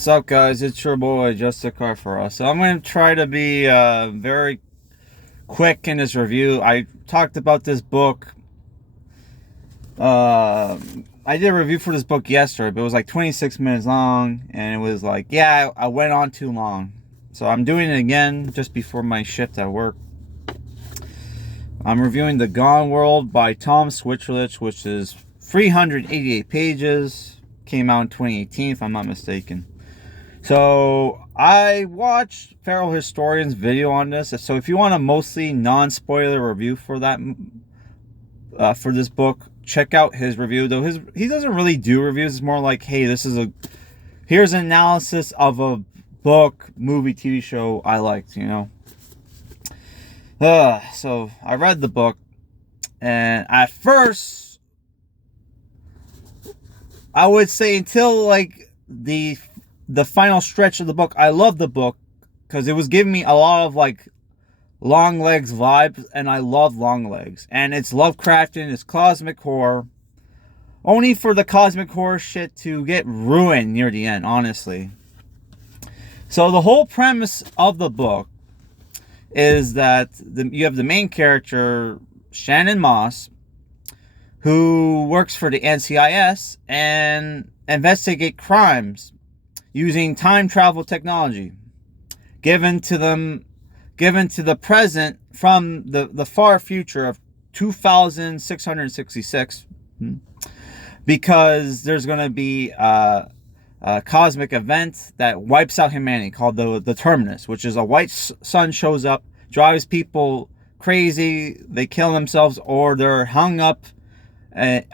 What's up, guys? It's your boy, Jessica for us. So I'm going to try to be very quick in this review. I talked about this book. I did a review for this book yesterday, but it was like 26 minutes long, and it was like, yeah, I went on too long. So I'm doing it again just before my shift at work. I'm reviewing The Gone World by Tom Sweterlitsch, which is 388 pages. Came out in 2018, if I'm not mistaken. So I watched Feral Historian's video on this. So if you want a mostly non-spoiler review for that, for this book, check out his review. Though he doesn't really do reviews. It's more like, hey, here's an analysis of a book, movie, TV show I liked. So I read the book, and at first, I would say until like the final stretch of the book, I loved the book because it was giving me a lot of like Longlegs vibes, and I love Longlegs. And it's Lovecraftian, it's cosmic horror. Only for the cosmic horror shit to get ruined near the end, honestly. So the whole premise of the book is that you have the main character, Shannon Moss, who works for the NCIS and investigate crimes using time travel technology given to the present from the far future of 2666, because there's going to be a cosmic event that wipes out humanity called the Terminus, which is a white sun shows up, drives people crazy, they kill themselves, or they're hung up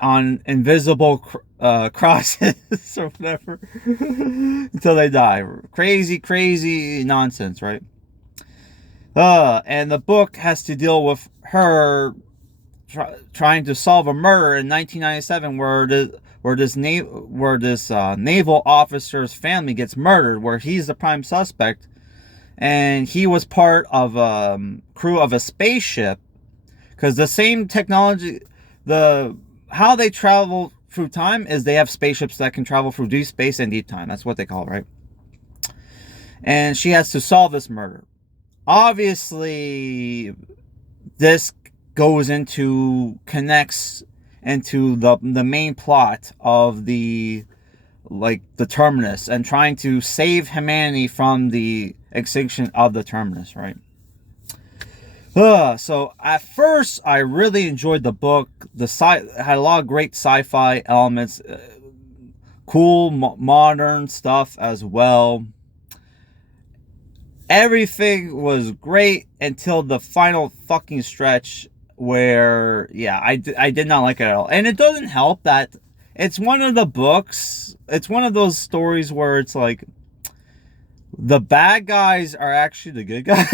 on invisible crosses or whatever until they die. Crazy nonsense, right? And the book has to deal with her trying to solve a murder in 1997 where this naval officer's family gets murdered, where he's the prime suspect, and he was part of a crew of a spaceship, because the same technology, how they travel through time is they have spaceships that can travel through deep space and deep time. That's what they call it, right? And she has to solve this murder. Obviously, this connects into the main plot of the Terminus, and trying to save humanity from the extinction of the Terminus, right? So at first, I really enjoyed the book. Had a lot of great sci-fi elements, cool modern stuff as well. Everything was great until the final fucking stretch, where I did not like it at all. And it doesn't help that it's one of the books. It's one of those stories where it's like the bad guys are actually the good guys.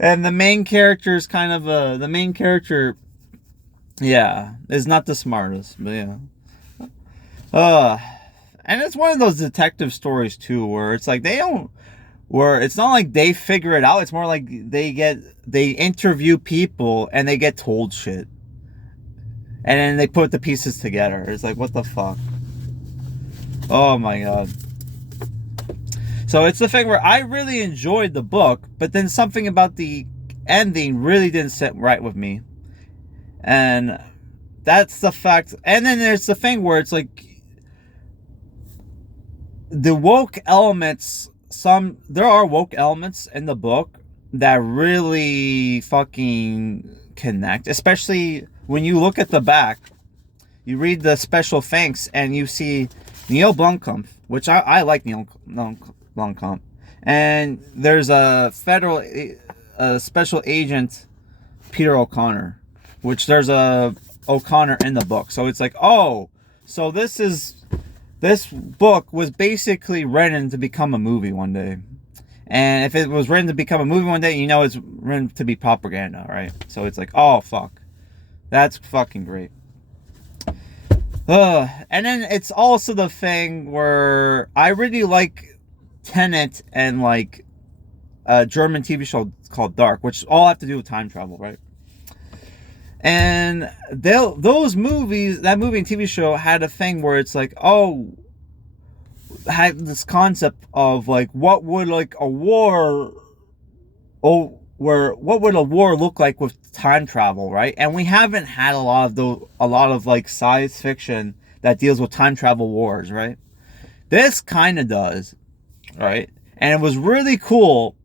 And the main character is kind of is not the smartest, but and it's one of those detective stories too, where it's like it's not like they figure it out. It's more like they interview people and they get told shit, and then they put the pieces together. It's like, what the fuck? Oh my god. So it's the thing where I really enjoyed the book, but then something about the ending really didn't sit right with me. And that's the fact. And then there's the thing where it's like the woke elements, there are woke elements in the book that really fucking connect, especially when you look at the back. You read the special thanks and you see Neil Blomkamp, which I like Neil Blomkamp, and there's a special agent, Peter O'Connor, which there's a O'Connor in the book. So it's like, oh, so this book was basically written to become a movie one day. And if it was written to become a movie one day, it's written to be propaganda, right? So it's like, oh fuck, that's fucking great. And then it's also the thing where I really like Tenet and like a German TV show called Dark, which all have to do with time travel, right? And those movies, that movie and TV show had a thing where it's like, oh, had this concept of like, what would like a war, what would a war look like with time travel, right? And we haven't had a lot of like science fiction that deals with time travel wars, right? This kind of does, right? And it was really cool.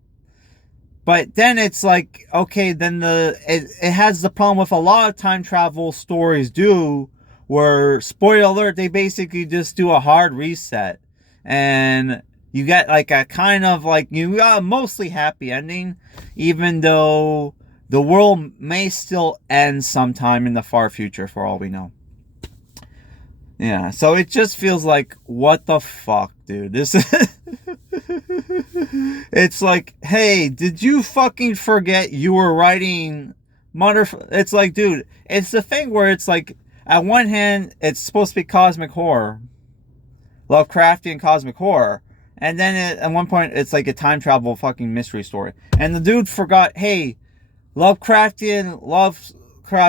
But then it's like, okay, then it has the problem with a lot of time travel stories do, where, spoiler alert, they basically just do a hard reset. And you get like a kind of like, you got a mostly happy ending, even though the world may still end sometime in the far future for all we know. Yeah, so it just feels like, what the fuck, dude? This is... It's like, hey, did you fucking forget you were writing It's like, dude, it's the thing where it's like, at one hand, it's supposed to be cosmic horror, Lovecraftian cosmic horror, and then at one point, it's like a time travel fucking mystery story. And the dude forgot, hey, Lovecraft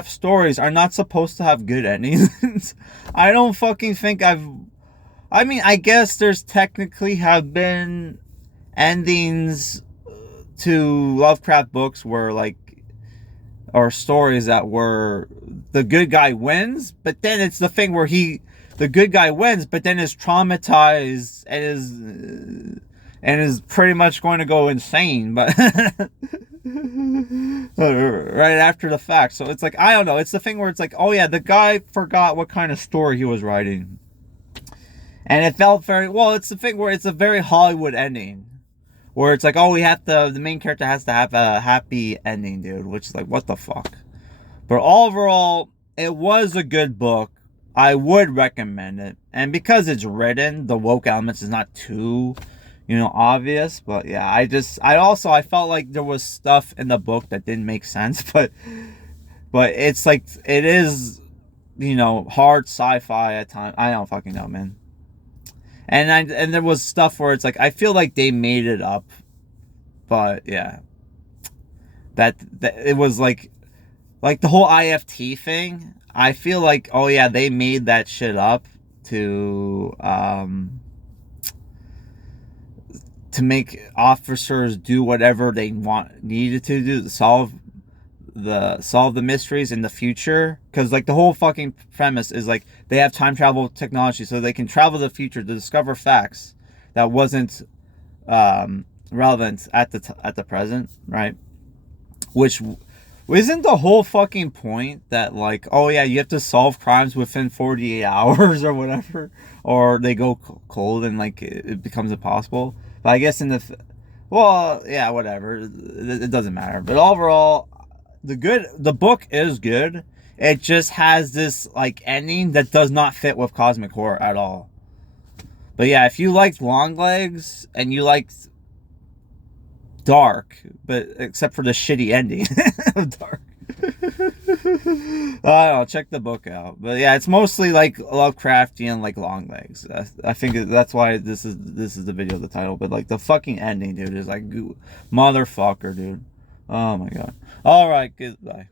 stories are not supposed to have good endings. I don't fucking think I mean, I guess there's technically have been endings to Lovecraft books where like, or stories that were the good guy wins, but then it's the thing where the good guy wins, but then is traumatized and is pretty much going to go insane, but right after the fact. So it's like, I don't know. It's the thing where it's like, oh yeah, the guy forgot what kind of story he was writing. And it felt very, well, it's the thing where it's a very Hollywood ending. Where it's like, oh, the main character has to have a happy ending, dude. Which is like, what the fuck? But overall, it was a good book. I would recommend it. And because it's written, the woke elements is not too, obvious. But yeah, I felt like there was stuff in the book that didn't make sense. But it's like, it is, hard sci-fi at times. I don't fucking know, man. And there was stuff where it's like, I feel like they made it up, but yeah, that it was like the whole IFT thing. I feel like, oh yeah, they made that shit up to make officers do whatever they needed to do to solve the mysteries in the future, because like the whole fucking premise is like, they have time travel technology so they can travel to the future to discover facts that wasn't relevant at the present, right? Which isn't the whole fucking point that like, oh yeah, you have to solve crimes within 48 hours or whatever, or they go cold and like it becomes impossible. But I guess well, yeah, whatever, it doesn't matter. But overall, the book is good. It just has this like ending that does not fit with cosmic horror at all. But yeah, if you liked Longlegs and you liked Dark, but except for the shitty ending of Dark, I don't know, check the book out. But yeah, it's mostly like Lovecraftian, like Longlegs. I think that's why this is the video, the title. But like the fucking ending, dude, is like, motherfucker, dude. Oh my god. All right, goodbye.